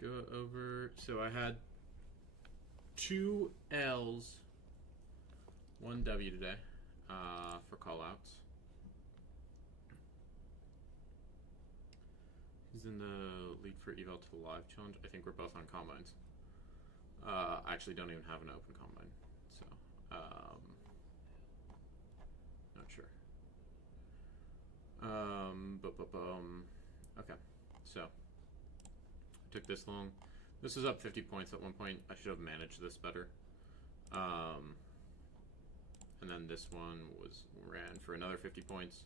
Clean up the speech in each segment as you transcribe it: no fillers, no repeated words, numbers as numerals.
go over. So I had 2 L's, 1 W today for callouts. Who's in the lead for eval to the live challenge? I think we're both on combines. I actually don't even have an open combine, so not sure. Okay, so I took this long. This was up 50 points at one point. I should have managed this better. And then this one ran for another 50 points.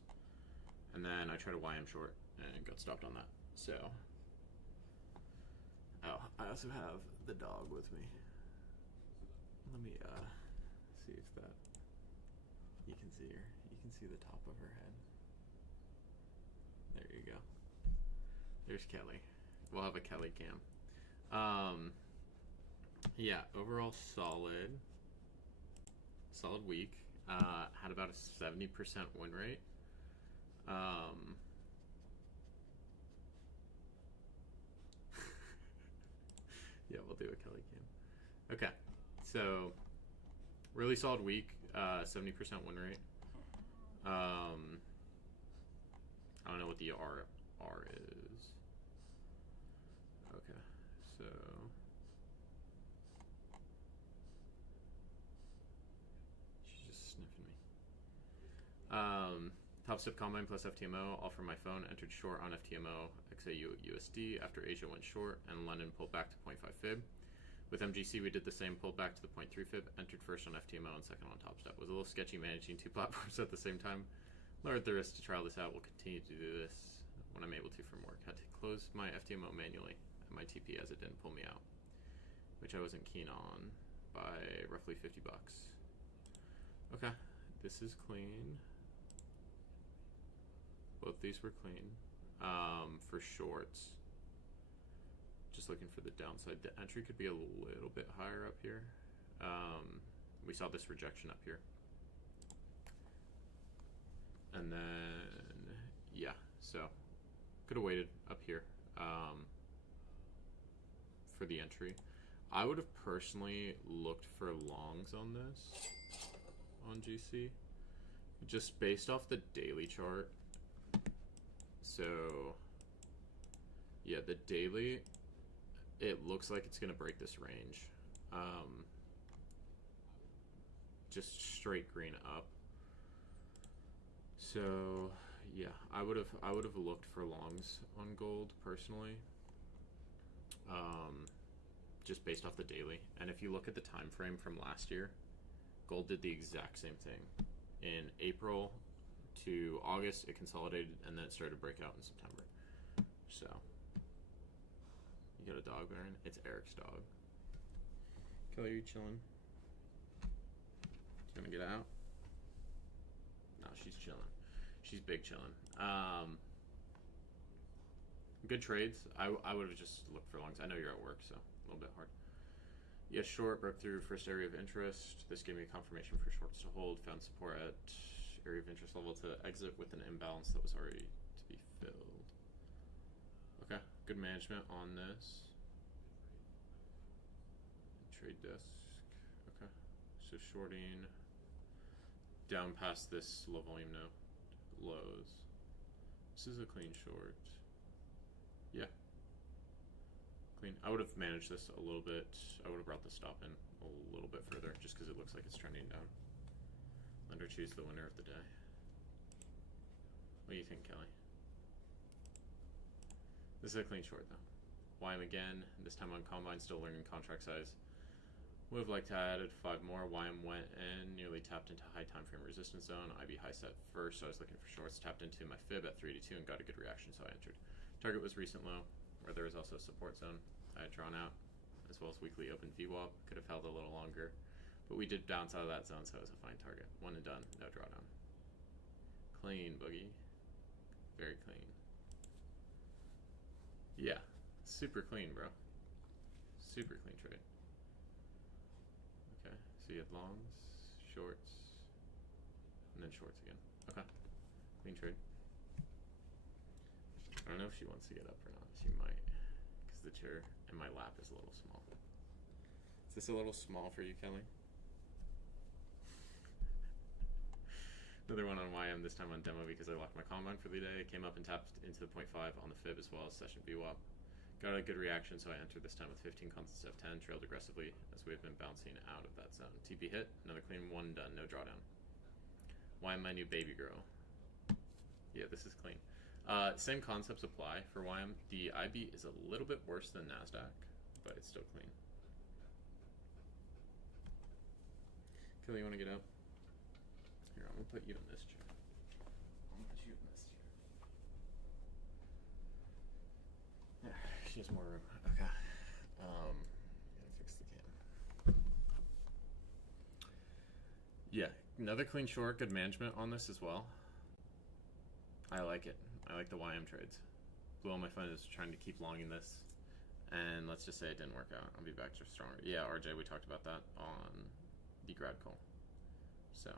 And then I tried a YM short and got stopped on that. So, oh, I also have the dog with me. Let me see if that you can see her. You can see the top of her head. There you go. There's Kelly. We'll have a Kelly cam. Yeah, overall solid week. Had about a 70% win rate. Yeah, we'll do a Kelly cam. Okay, so really solid week. 70% win rate. I don't know what the R is. Okay, so she's just sniffing me. Top step combine plus FTMO, all from my phone. Entered short on FTMO XAU USD after Asia went short and London pulled back to 0.5 fib. With MGC, we did the same, pulled back to the 0.3 fib. Entered first on FTMO and second on Top Step. Was a little sketchy managing 2 platforms at the same time. Lowered the risk to trial this out. Will continue to do this when I'm able to from work. Had to close my FTMO manually at my TP as it didn't pull me out, which I wasn't keen on, by roughly 50 bucks. Okay, this is clean. Both these were clean. For shorts, just looking for the downside. The entry could be a little bit higher up here. We saw this rejection up here. And then, yeah, so could have waited up here for the entry. I would have personally looked for longs on this, on GC, just based off the daily chart. So, yeah, the daily, it looks like it's going to break this range. Just straight green up. So, yeah, I would have looked for longs on gold personally. Just based off the daily. And if you look at the time frame from last year, gold did the exact same thing. In April to August, it consolidated, and then it started to break out in September. So, you got a dog, Baron? It's Eric's dog. Kelly, are you chilling? Do you want to get out? No, she's chilling. She's big chilling. Good trades. I would have just looked for longs. I know you're at work, so a little bit hard. Yes, short, broke through first area of interest. This gave me a confirmation for shorts to hold. Found support at area of interest level to exit with an imbalance that was already to be filled. Okay, good management on this. Trade desk. Okay, so shorting down past this low volume no lows. This is a clean short. Yeah. Clean. I would have managed this a little bit. I would have brought the stop in a little bit further just because it looks like it's trending down. Lender choose the winner of the day. What do you think, Kelly? This is a clean short though. YM again, this time on combine, still learning contract size. Would have liked to have added 5 more. YM went in, nearly tapped into high time frame resistance zone. IB high set first, so I was looking for shorts. Tapped into my fib at 382 and got a good reaction, so I entered. Target was recent low, where there was also a support zone I had drawn out, as well as weekly open VWAP. Could have held a little longer, but we did bounce out of that zone, so it was a fine target. One and done, no drawdown. Clean, Boogie. Very clean. Yeah, super clean, bro. Super clean trade. Okay, so you had longs, shorts, and then shorts again. Okay, clean trade. I don't know if she wants to get up or not. She might, because the chair, and my lap is a little small. Is this a little small for you, Kelly? Another one on YM, this time on demo because I locked my combine for the day. Came up and tapped into the 0.5 on the fib as well as session VWAP. Got a good reaction, so I entered this time with 15 constants F10, trailed aggressively as we have been bouncing out of that zone. TP hit, another clean one done, no drawdown. YM, my new baby girl. Yeah, this is clean. Same concepts apply for YM. The IB is a little bit worse than NASDAQ, but it's still clean. Kelly, you want to get up? Here, I'm going to put you in this chair. I'm going to put you in this chair. Yeah, she has more room. Okay. Gotta fix the cam. Yeah, another clean short, good management on this as well. I like it. I like the YM trades. Blue on my phone is trying to keep longing this. And let's just say it didn't work out. I'll be back to stronger. Yeah, RJ, we talked about that on the grad call. So,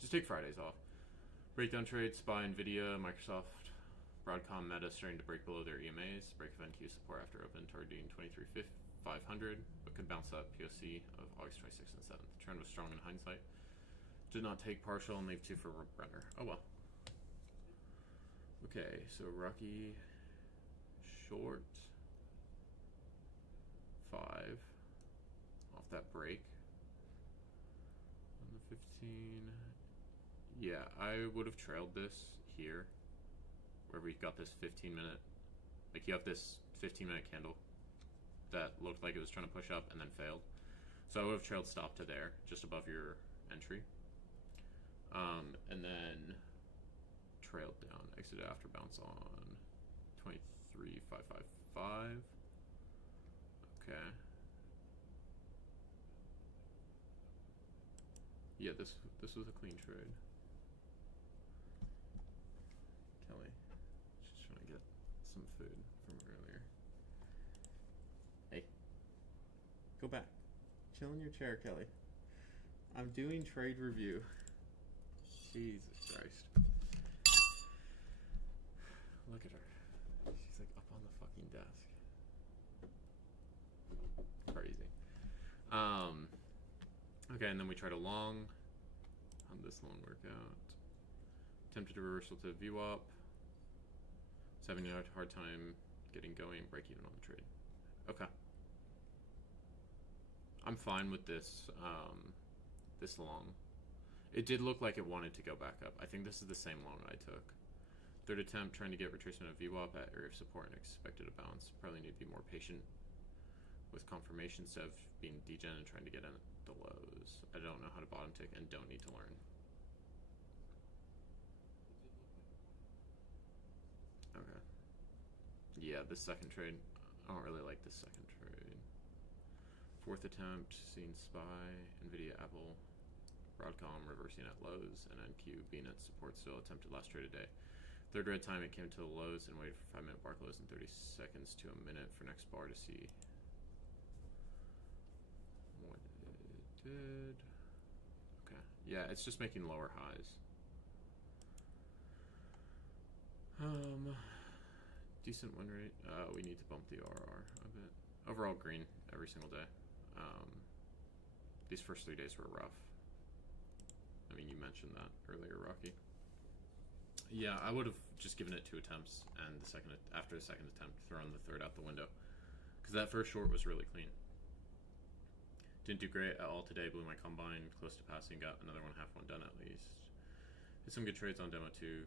just take Fridays off. Breakdown trades, SPY, NVIDIA, Microsoft, Broadcom, Meta starting to break below their EMAs. Break of NQ support after open, targeting 23,500, but could bounce up POC of August 26th and 7th. The trend was strong in hindsight. Did not take partial and leave 2 for Brenner. Oh well. Okay, so Rocky short 5 off that break on the 15. Yeah, I would have trailed this here where we got this 15-minute, like you have this 15-minute candle that looked like it was trying to push up and then failed. So I would have trailed stop to there, just above your entry. And then trailed down, exited after bounce on 23,555. Okay. Yeah, this was a clean trade. Kelly, she's trying to get some food from earlier. Hey, go back. Chill in your chair, Kelly. I'm doing trade review. Jesus Christ. Look at her. She's like up on the fucking desk. Crazy. Okay, and then we tried a long. How'd this long work out? Attempted a reversal to VWAP. Was having a hard time getting going, break even on the trade. Okay. I'm fine with this, this long. It did look like it wanted to go back up. I think this is the same long I took. Third attempt, trying to get retracement of VWAP at area of support and expected a bounce. Probably need to be more patient with confirmation instead of being degen and trying to get in at the lows. I don't know how to bottom tick and don't need to learn. Okay. Yeah, this second trade, I don't really like this second trade. Fourth attempt, seeing SPY, NVIDIA, Apple, Broadcom reversing at lows, and NQ being at support still. Attempted last trade a day. Third red time, it came to the lows and waited for 5-minute bar close in 30 seconds to a minute for next bar to see what it did. Okay, yeah, it's just making lower highs. Decent win rate. We need to bump the RR a bit. Overall green every single day. These first 3 days were rough. I mean, you mentioned that earlier, Rocky. Yeah, I would have just given it 2 attempts, and after the second attempt, thrown the third out the window, because that first short was really clean. Didn't do great at all today. Blew my combine close to passing. Got another half one done at least. Did some good trades on demo too.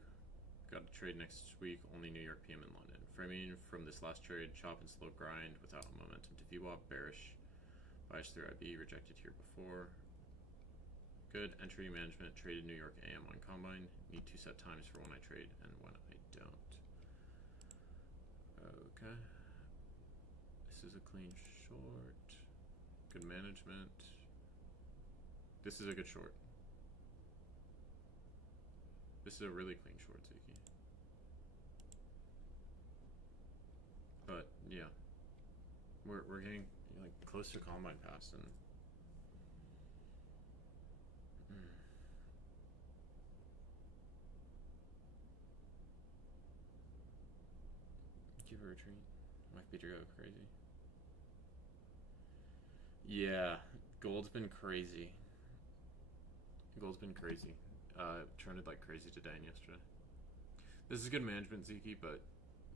Got a trade next week. Only New York PM in London. Framing from this last trade: chop and slow grind without momentum to VWAP. Bearish. Bias through IB. Rejected here before. Good entry management. Traded New York AM on combine. Need 2 set times for when I trade and when I don't. Okay. This is a clean short. Good management. This is a good short. This is a really clean short, Zuki. But yeah, we're getting like close to combine pass and. Give her for a treat. Might be to go crazy. Yeah, gold's been crazy. Gold's been crazy. Trended like crazy today and yesterday. This is good management, Zeke, but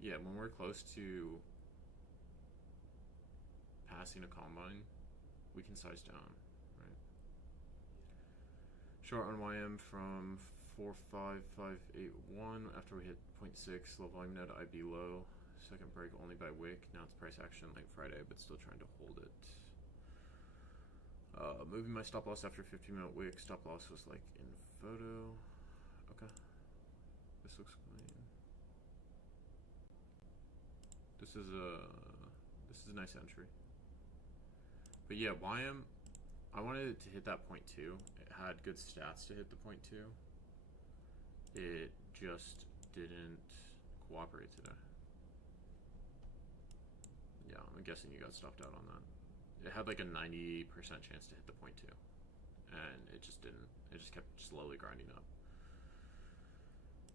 yeah, when we're close to passing a combine, we can size down, right? Short on YM from 45581 after we hit 0.6, low volume net IB low. Second break only by wick. Now it's price action late Friday, but still trying to hold it. Moving my stop loss after 15-minute wick. Stop loss was like in photo. Okay. This looks clean. This is a nice entry. But yeah, YM, I wanted it to hit that 0.2. It had good stats to hit the 0.2. It just didn't cooperate today. Yeah, I'm guessing you got stopped out on that. It had like a 90% chance to hit the 0.2. And it just didn't. It just kept slowly grinding up.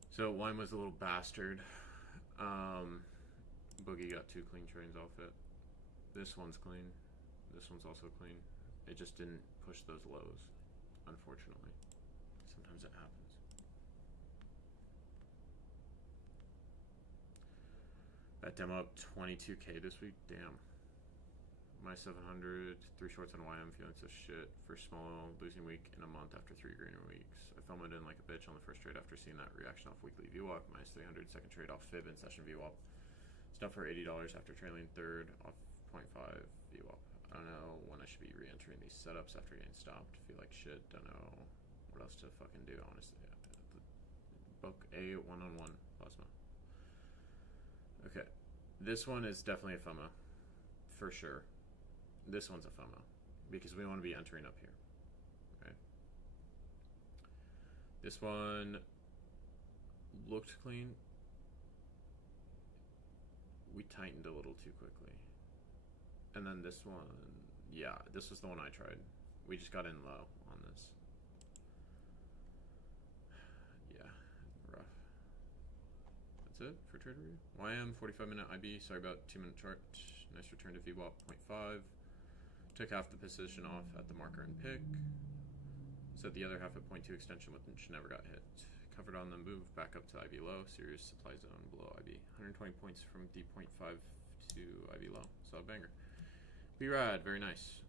So YM was a little bastard. Boogie got 2 clean trades off it. This one's clean. This one's also clean. It just didn't push those lows, unfortunately. Sometimes it happens. That demo up 22K this week. Damn. My 700, 3 shorts on YM, feeling so shit. First small losing week in a month after 3 greener weeks. I filmed it in like a bitch on the first trade after seeing that reaction off weekly VWAP. Minus 300, second trade off fib and session VWAP. Stuff for $80 after trailing third off 0.5 VWAP. I don't know when I should be re-entering these setups after getting stopped. Feel like shit. Don't know what else to fucking do, honestly. Book a one-on-one plasma. Okay. This one is definitely a FOMO. For sure. This one's a FOMO. Because we want to be entering up here. Right? This one looked clean. We tightened a little too quickly. And then this one, yeah, this was the one I tried. We just got in low on this. Yeah, rough. That's it for trade review. YM, 45-minute IB, sorry about 2-minute chart. Nice return to VWAP 0.5. Took half the position off at the marker and pick. Set the other half at 0.2 extension, which never got hit. Covered on the move back up to IB low. Serious supply zone below IB. 120 points from D.5 to IB low. So a banger. B-Rad, very nice.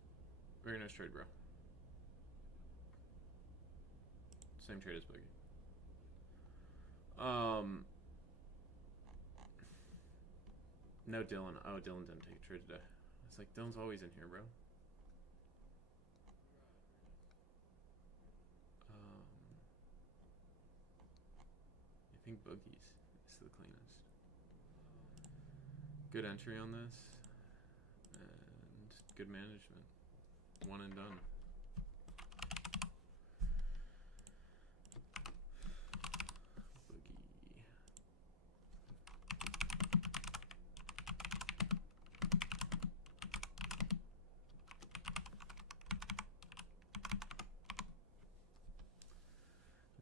Very nice trade, bro. Same trade as Boogie. No Dylan. Oh, Dylan didn't take a trade today. It's like, Dylan's always in here, bro. I think Boogie's is the cleanest. Good entry on this. And good management. One and done.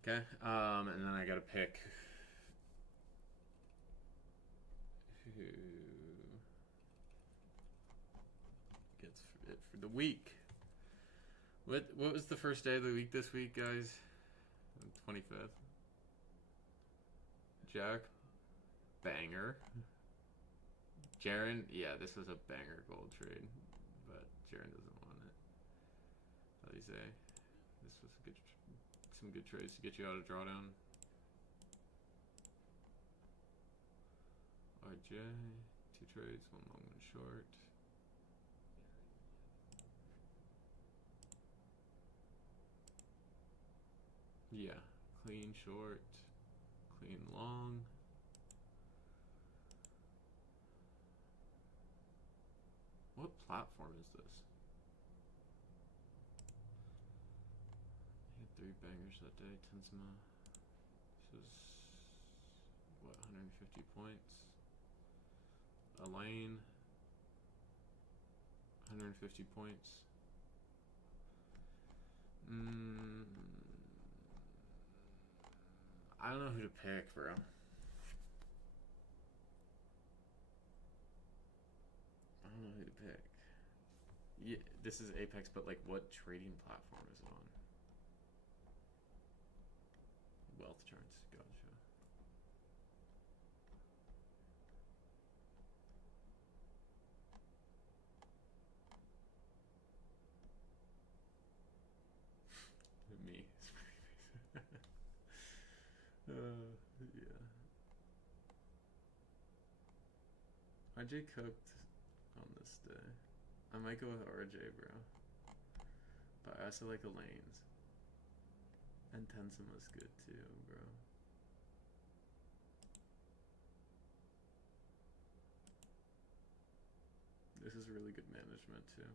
Okay, and then I gotta pick who gets it for the week. What was the first day of the week this week, guys? 25th. Jack, banger. Jaren, yeah, this was a banger gold trade, but Jaren doesn't want it. How do you say? This was a good. Some good trades to get you out of drawdown. RJ, 2 trades, 1 long, 1 short. Yeah, clean short, clean long. What platform is this? 3 bangers that day. Tensima. This is what, 150 points. Elaine, 150 points. I don't know who to pick, bro. Yeah, this is Apex, but like, what trading platform is it on? Wealth charts, gotcha. Me. Yeah. RJ cooked on this day. I might go with RJ, bro. But I also like Elaine's. And Tensuma's good too, bro. This is really good management too.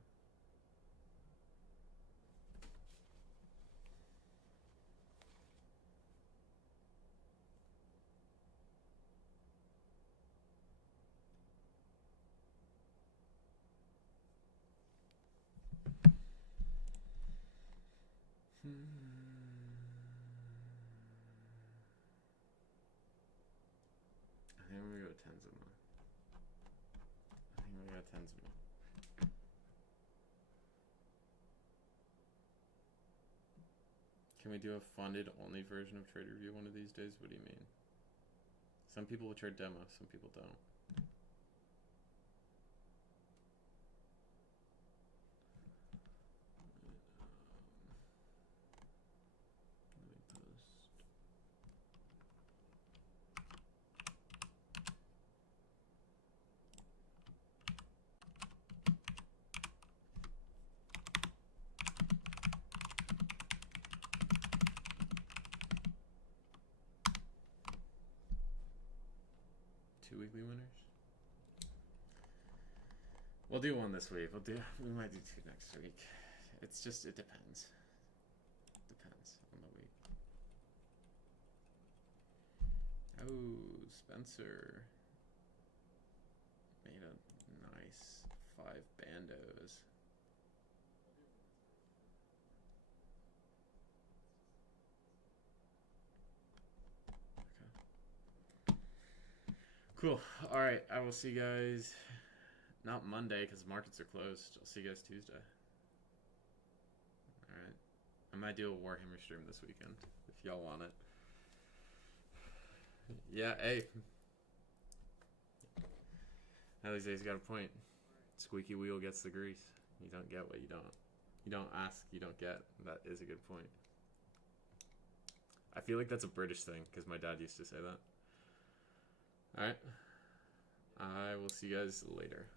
I think I'm gonna go Tenzuma. Tenzuma. Can we do a funded only version of Trade Review one of these days? What do you mean? Some people will trade demo, some people don't. Let me post. 2 weekly winners. We'll do one this week. We might do 2 next week. It's just, it depends. Depends on the week. Oh, Spencer made a nice 5 bandos. Okay. Cool. All right. I will see you guys. Not Monday because markets are closed. I'll see you guys Tuesday. Alright. I might do a Warhammer stream this weekend if y'all want it. Yeah, hey. Alize's got a point. Squeaky wheel gets the grease. You don't get what you don't. You don't ask, you don't get. That is a good point. I feel like that's a British thing because my dad used to say that. Alright. I will see you guys later.